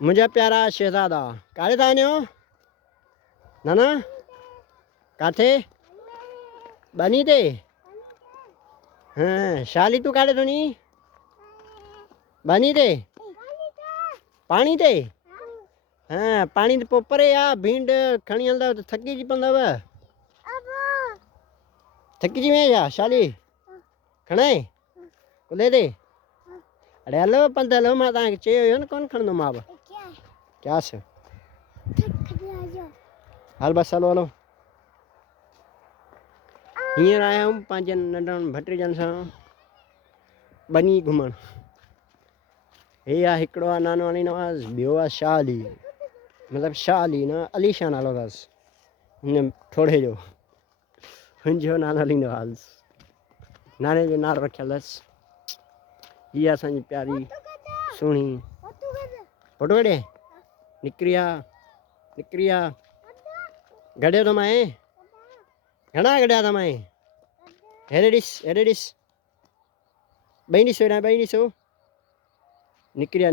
मुझे प्यारा शहजादा काले था हो नाना काथे बनी थे हाँ शाली तू काले तो नहीं बनी थे पानी थे हाँ पानी तो परे आ भींड खणी हलदा तो थकी जी पंदव थकी जी में या शाली खणे को दे दे अरे हलो पंध हलो मां तव्हांखे चयो हुयो न कोन खणंदोमांव क्या से हल बस हलो हलो हींअर आया आहियूं पंहिंजे नंढनि भटीजनि सां बनी घुमण हे आहे हिकिड़ो आहे नानवाणी नवाज़ ॿियो आहे शाह अली मतिलबु शाह अली न अली शाह नालो अथसि हिन ठोड़े जो हुनजो नालो नवाज़ नाने जो नालो रखियलु अथसि हीअ असांजी प्यारी सुहिणी फोटो कढे निकिरी आहे गढ़ियो त मां घणा गढ़िया त मां हेॾे ॾिस ॿई ॾिसो हेॾा ॿई ॾिसो निकिरी आहे